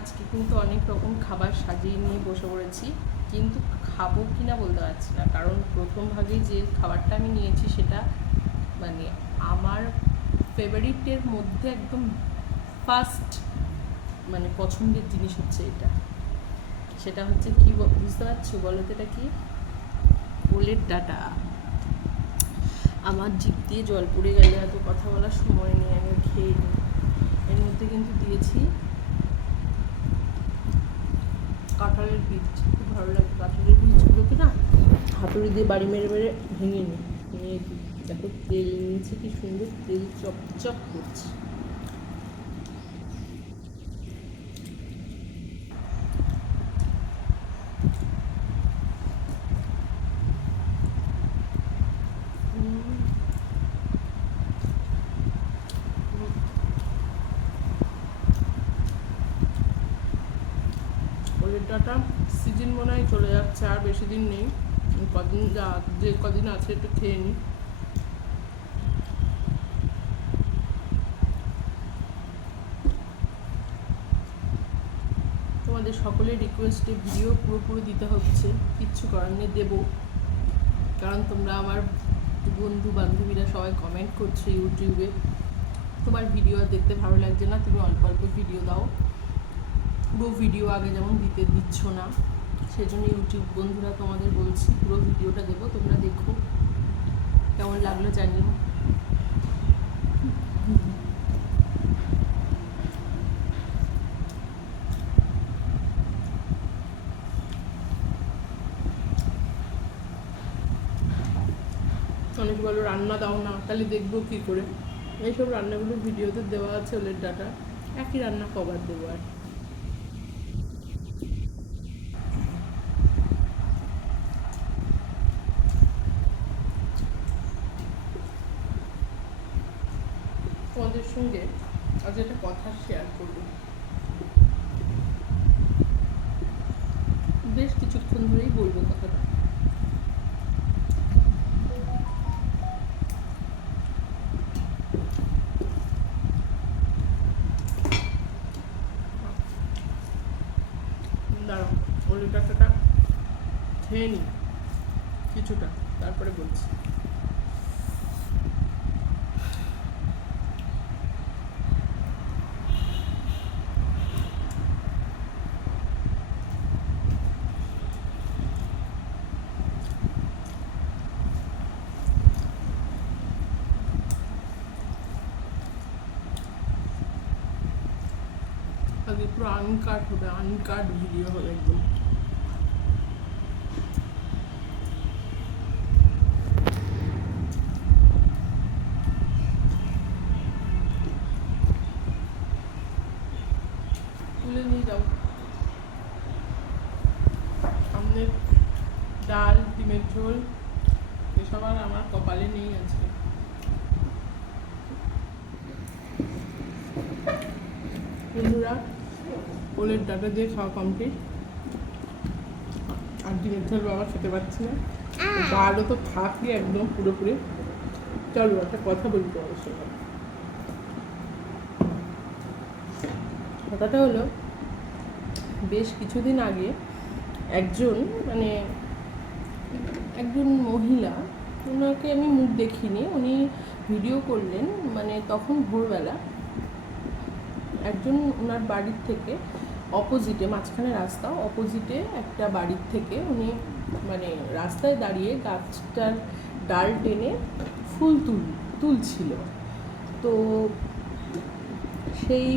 আজকে কিন্তু অনেক রকম খাবার সাজিয়ে নিয়ে বসে পড়েছি, কিন্তু খাবো কি না বলতে পারছি না। কারণ প্রথম ভাগেই যে খাবারটা আমি নিয়েছি সেটা মানে আমার ফেভারিটের মধ্যে একদম ফার্স্ট মানে পছন্দের জিনিস হচ্ছে এটা। সেটা হচ্ছে কি বুঝতে পারছো? বলো তো এটা কি? ওলের ডাঁটা। আমার জিভ দিয়ে জল পড়ে গেলে এত কথা বলার সময় নেই, আমি খেয়ে নিই। এর মধ্যে কিন্তু দিয়েছি কাঁঠালের বীজ। খুব ভালো লাগে কাঁঠালের বীজগুলোকে না হাতুড়ি দিয়ে বাড়ি মেরে মেরে ভেঙে নিই, নিয়ে দিই। দেখো তেল নিয়েছি, কি সুন্দর তেল চপচপ করছে। ওলের ডাঁটা সিজন মনে হয় চলে যাচ্ছে, আর বেশি দিন নেই। কদিন যে কদিন আছে একটু খেয়ে নিই। তোমাদের সকলের রিকোয়েস্টে ভিডিও পুরোপুরি দিতে হচ্ছে, কিচ্ছু করার নেই, দেবো। কারণ তোমরা আমার বন্ধু বান্ধবীরা সবাই কমেন্ট করছে ইউটিউবে, তোমার ভিডিও দেখতে ভালো লাগছে না, তুমি অল্প অল্প ভিডিও দাও, পুরো ভিডিও আগে যেমন দিচ্ছ না। সেজন্য ইউটিউব বন্ধুরা তোমাদের বলছি পুরো ভিডিওটা দেবো, তোমরা দেখো, কেমন লাগলো জানিও। অনেকে বলো রান্না দাও না, তাহলে দেখবো কী করে? এইসব রান্নাগুলো ভিডিওতে দেওয়া আছে, ওলের ডাঁটা একই রান্না কবার দেবো আর। তোমাদের সঙ্গে আজ একটা কথা শেয়ার করবো। বেশ কিছুক্ষণ ধরেই বলবো কথাটা। দাঁড়াও, ওলের ডাঁটাটা খেয়ে নিই কিছুটা, তারপরে বলছি। আগে পুরো আনকাট হবে, আনকাট ভিডিও হবে একদম। তুলে নিয়ে যাও। সামনে ডাল, ডিমের ঝোল, এসব আর আমার কপালে নেই আজকে। বন্ধুরা, ওলের ডাঁটা দিয়ে খাওয়া কমপ্লিট, আর ডিমের ঝোল বাবা খেতে পারছি না, ডালও তো থাকি একদম পুরোপুরি। চলো একটা কথা বলি তোমাদের সঙ্গে। কথাটা হলো, বেশ কিছুদিন আগে একজন একজন মহিলা, ওনাকে আমি মুখ দেখিনি, উনি ভিডিও করলেন, তখন ভোরবেলা একজন ওনার বাড়ির থেকে অপোজিটে, মাঝখানে রাস্তা, অপোজিটে একটা বাড়ির থেকে উনি রাস্তায় দাঁড়িয়ে গাছটার ডাল টেনে ফুল তুলছিল। তো সেই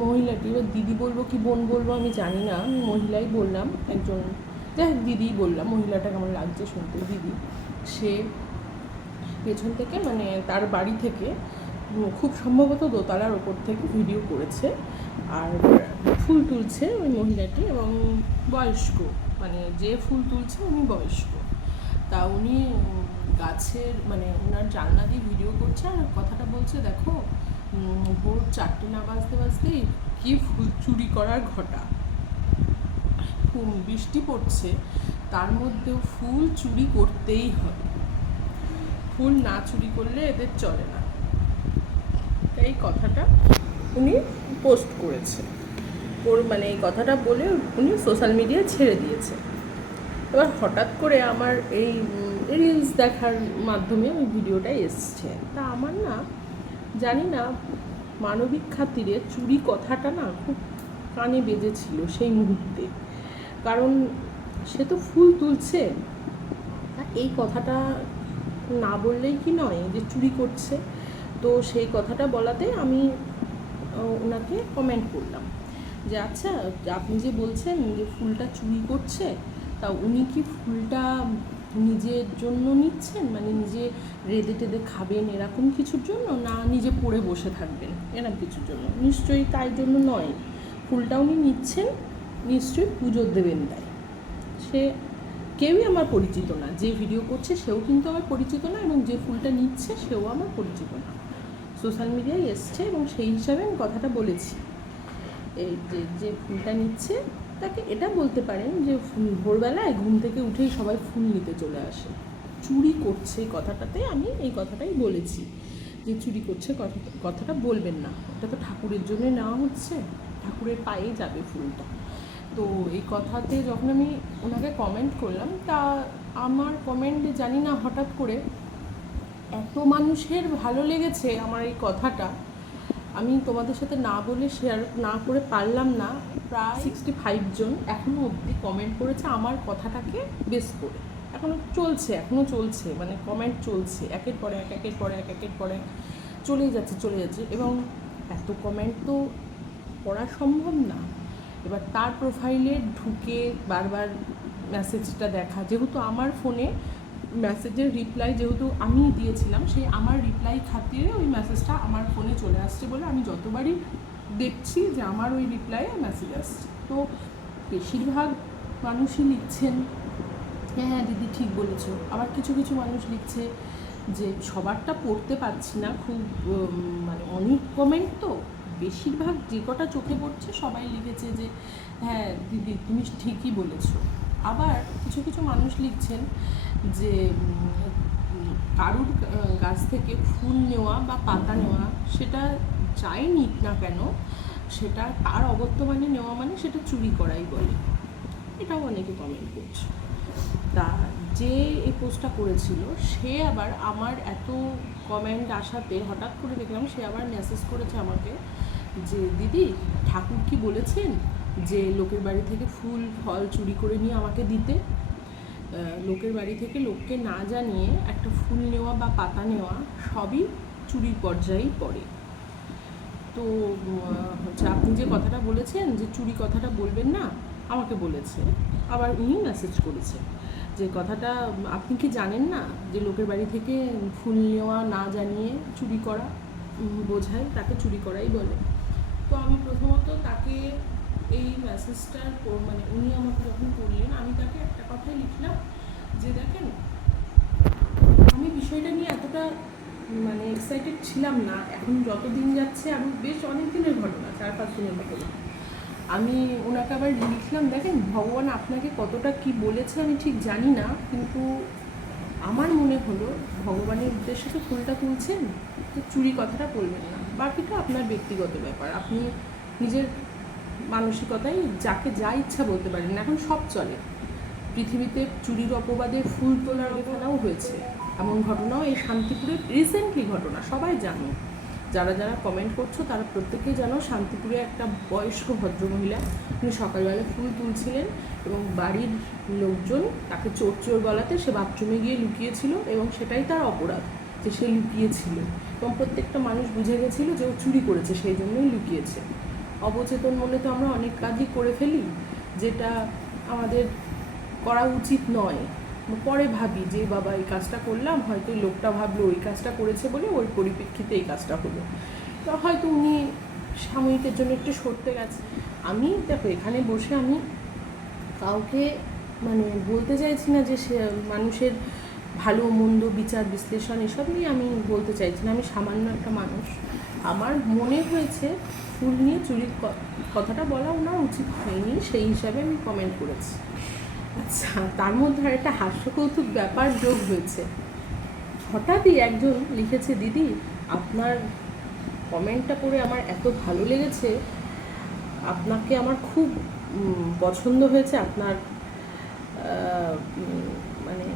মহিলাটি, এবার দিদি বলবো কি বোন বলবো আমি জানি না, আমি মহিলাই বললাম, একজন, যাই হোক দিদিই বললাম, মহিলাটা কেমন লাগছে শুনতে, দিদি। সে পেছন থেকে তার বাড়ি থেকে খুব সম্ভবত দোতলার ওপর থেকে ভিডিও করেছে, আর ফুল তুলছে ওই মহিলাটি, এবং বয়স্ক, যে ফুল তুলছে উনি বয়স্ক। তা উনি গাছের ওনার জানলা দিয়ে ভিডিও করছে, আর কথাটা বলছে, দেখো ভোর 4টে না বাজতে বাজতেই কি ফুল চুরি করার ঘটা, বৃষ্টি পড়ছে, তার মধ্যেও ফুল চুরি করতেই হবে, ফুল না চুরি করলে এদের চলে না। এই কথাটা উনি পোস্ট করেছে, মানে এই কথাটা বলে উনি সোশ্যাল মিডিয়ায় ছেড়ে দিয়েছে। এবার হঠাৎ করে আমার এই রিলস দেখার মাধ্যমে ওই ভিডিওটা এসছে। তা আমার না জানি না, মানবিক খাতিরে চুরি কথাটা না খুব কানে বেজেছিল সেই মুহূর্তে। কারণ সে তো ফুল তুলছে, এই কথাটা না বললেই কি নয় যে চুরি করছে। তো সেই কথাটা বলাতে আমি ওনাকে কমেন্ট করলাম যে আচ্ছা, আপনি যে বলছেন যে ফুলটা চুরি করছে, তা উনি কি ফুলটা নিজের জন্য নিচ্ছেন, মানে নিজে রেঁধে টেঁধে খাবেন এরকম কিছুর জন্য, না নিজে পড়ে বসে থাকবেন এরকম কিছুর জন্য? নিশ্চয়ই তাই জন্য নয়। ফুলটা উনি নিচ্ছেন নিশ্চয়ই পুজো দেবেন তাই। সে কেউই আমার পরিচিত না, যে ভিডিও করছে সেও কিন্তু আমার পরিচিত না, এবং যে ফুলটা নিচ্ছে সেও আমার পরিচিত না। সোশ্যাল মিডিয়ায় এসছে এবং সেই হিসাবে আমি কথাটা বলেছি। এই যে ফুলটা নিচ্ছে তাকে এটা বলতে পারেন যে ভোরবেলায় ঘুম থেকে উঠেই সবাই ফুল নিতে চলে আসে। চুরি করছে কথাটাতে আমি এই কথাটাই বলেছি যে চুরি করছে কথাটা বলবেন না, এটা তো ঠাকুরের জন্য নেওয়া হচ্ছে, ঠাকুরের পায়েই যাবে ফুলটা। তো এই কথাতে যখন আমি ওনাকে কমেন্ট করলাম, তা আমার কমেন্টে জানি না হঠাৎ করে এত মানুষের ভালো লেগেছে আমার এই কথাটা, আমি তোমাদের সাথে না বলে শেয়ার না করে পারলাম না। প্রায় 65 জন এখনও অবধি কমেন্ট করেছে আমার কথাটাকে বেস করে। এখনও চলছে, মানে কমেন্ট চলছে, একের পর এক চলেই যাচ্ছে। এবং এত কমেন্ট তো পড়া সম্ভব না। এবার তার প্রোফাইলে ঢুকে বারবার মেসেজটা দেখা, যেহেতু আমার ফোনে মেসেজের রিপ্লাই যেহেতু আমি দিয়েছিলাম, সেই আমার রিপ্লাই খাতিরে ওই মেসেজটা আমার ফোনে চলে আসছে বলে আমি যতবারই দেখছি যে আমার ওই রিপ্লাইয়ে মেসেজ আসছে। তো বেশিরভাগ মানুষই লিখছেন হ্যাঁ দিদি ঠিক বলেছো। আবার কিছু কিছু মানুষ লিখছে যে সবারটা পড়তে পারছি না, খুব মানে অনেক কমেন্ট, তো বেশিরভাগ যে কটা চোখে পড়ছে সবাই লিখেছে যে হ্যাঁ দিদি তুমি ঠিকই বলেছো। আবার কিছু কিছু মানুষ লিখছেন যে কারুর গাছ থেকে ফুল নেওয়া বা পাতা নেওয়া, সেটা যাই নিক না কেন, সেটা তার অবর্তমানে নেওয়া মানে সেটা চুরি করাই বলে। এটাও অনেকে কমেন্ট করছে। তা যে এই পোস্টটা করেছিল সে আবার আমার এত কমেন্ট আসাতে হঠাৎ করে দেখলাম সে আবার মেসেজ করেছে আমাকে যে দিদি ঠাকুর কি বলেছেন যে লোকের বাড়ি থেকে ফুল ফল চুরি করে নিয়ে আমাকে দিতে? লোকের বাড়ি থেকে লোককে না জানিয়ে একটা ফুল নেওয়া বা পাতা নেওয়া সবই চুরির পর্যায়েই পড়ে। তো হচ্ছে আপনি যে কথাটা বলেছেন যে চুরি কথাটা বলবেন না, আমাকে বলেছে। আবার উনি মেসেজ করেছে যে কথাটা আপনি কি জানেন না যে লোকের বাড়ি থেকে ফুল নেওয়া না জানিয়ে চুরি করা বোঝায়, তাকে চুরি করাই বলে। তো আমি প্রথমত তাকে এই মেসেজটার মানে উনি আমাকে যখন করলেন আমি তাকে একটা কথাই লিখলাম যে দেখেন আমি বিষয়টা নিয়ে এতটা মানে এক্সাইটেড ছিলাম না, এখন যত দিন যাচ্ছে আরও বেশ অনেক দিনের ঘটনা, 4-5 দিনের ঘটনা। আমি ওনাকে আবার লিখলাম দেখেন ভগবান আপনাকে কতটা কি বলেছে আমি ঠিক জানি না, কিন্তু আমার মনে হলো ভগবানের উদ্দেশ্যে তো ফুলটা তুলছেন, তো চুরি কথাটা বলবেন না, বাকিটা আপনার ব্যক্তিগত ব্যাপার, আপনি নিজের মানসিকতায় যাকে যা ইচ্ছা বলতে পারেন। এখন সব চলে পৃথিবীতে, চুরির অপবাদে ফুল তোলার ঘটনাও হয়েছে, এমন ঘটনাও এই শান্তিপুরের রিসেন্টলি ঘটনা, সবাই জানো, যারা যারা কমেন্ট করছো তারা প্রত্যেকেই জানো। শান্তিপুরে একটা বয়স্ক ভদ্রমহিলা, উনি সকালবেলা ফুল তুলছিলেন এবং বাড়ির লোকজন তাকে চোর চোর বলাতে সে বাথরুমে গিয়ে লুকিয়েছিল, এবং সেটাই তার অপরাধ যে সে লুকিয়েছিল, এবং প্রত্যেকটা মানুষ বুঝে গেছিল যে ও চুরি করেছে, সেই জন্যই লুকিয়েছে। অবচেতন মনে তো আমরা অনেক কাজই করে ফেলি যেটা আমাদের করা উচিত নয়, পরে ভাবি যে বাবা এই কাজটা করলাম, হয়তো লোকটা ভাবলো ওই কাজটা করেছে বলে ওই পরিপ্রেক্ষিতে এই কাজটা হলো, তো হয়তো উনি সাময়িকের জন্য একটু সরতে গেছে। আমি দেখো এখানে বসে আমি কাউকে মানে বলতে চাইছি না যে সে মানুষের ভালো মন্দ বিচার বিশ্লেষণ এসব নিয়ে আমি বলতে চাইছি না, আমি সামান্য একটা মানুষ। আমার মনে হয়েছে ফুল নিয়ে চুরির কথাটা বলা ওনার উচিত হয়নি, সেই হিসাবে আমি কমেন্ট করেছি। আচ্ছা, তার মধ্যে আর একটা হাস্যকৌতুক ব্যাপার যোগ হয়েছে। হঠাৎই একজন লিখেছে দিদি আপনার কমেন্টটা পড়ে আমার এত ভালো লেগেছে, আপনাকে আমার খুব পছন্দ হয়েছে, আপনার মানে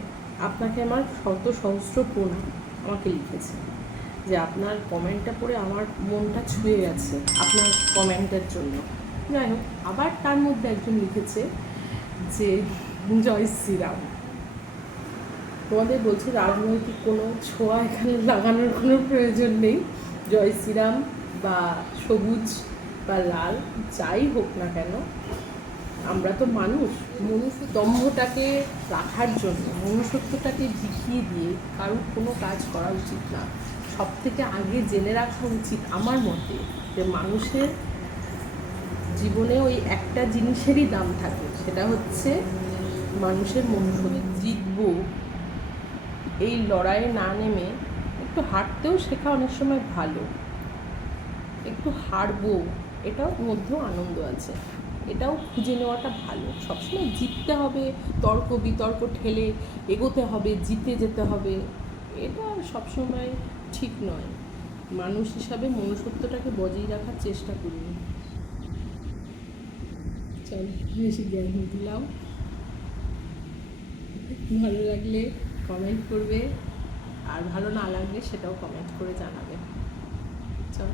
আপনাকে আমার শত সহস্র প্রণাম। আমাকে লিখেছে যে আপনার কমেন্টটা পড়ে আমার মনটা ছুঁয়ে গেছে আপনার কমেন্টের জন্য। যাই হোক, আবার তার মধ্যে একজন লিখেছে যে জয় শ্রীরাম। তোমাদের বলছি রাজনৈতিক কোনো ছোঁয়া এখানে লাগানোর কোনো প্রয়োজন নেই। জয় শ্রীরাম বা সবুজ বা লাল যাই হোক না কেন, আমরা তো মানুষ। দম্ভটাকে রাখার জন্য, মনুষ্যত্বটাকে ঝিকিয়ে দিয়ে কারোর কোনো কাজ করা উচিত না। সব থেকে আগে জেনে রাখা উচিত আমার মতে যে মানুষের জীবনে ওই একটা জিনিসেরই দাম থাকে, সেটা হচ্ছে মানুষের মনুষ্যত্ব। জিতবো এই লড়াইয়ে না নেমে একটু হারতেও শেখা অনেক সময় ভালো। একটু হারবো, এটাও মধ্যেও আনন্দ আছে, এটাও খুঁজে নেওয়াটা ভালো। সবসময় জিততে হবে, তর্ক বিতর্ক ঠেলে এগোতে হবে, জিতে যেতে হবে, এটা সবসময় ঠিক নয়। মানুষ হিসাবে মনুষ্যত্বটাকে বজায় রাখার চেষ্টা করুন। চল, বেশি জ্ঞান দিলাম। ভালো লাগলে কমেন্ট করবে, আর ভালো না লাগলে সেটাও কমেন্ট করে জানাবে। চল।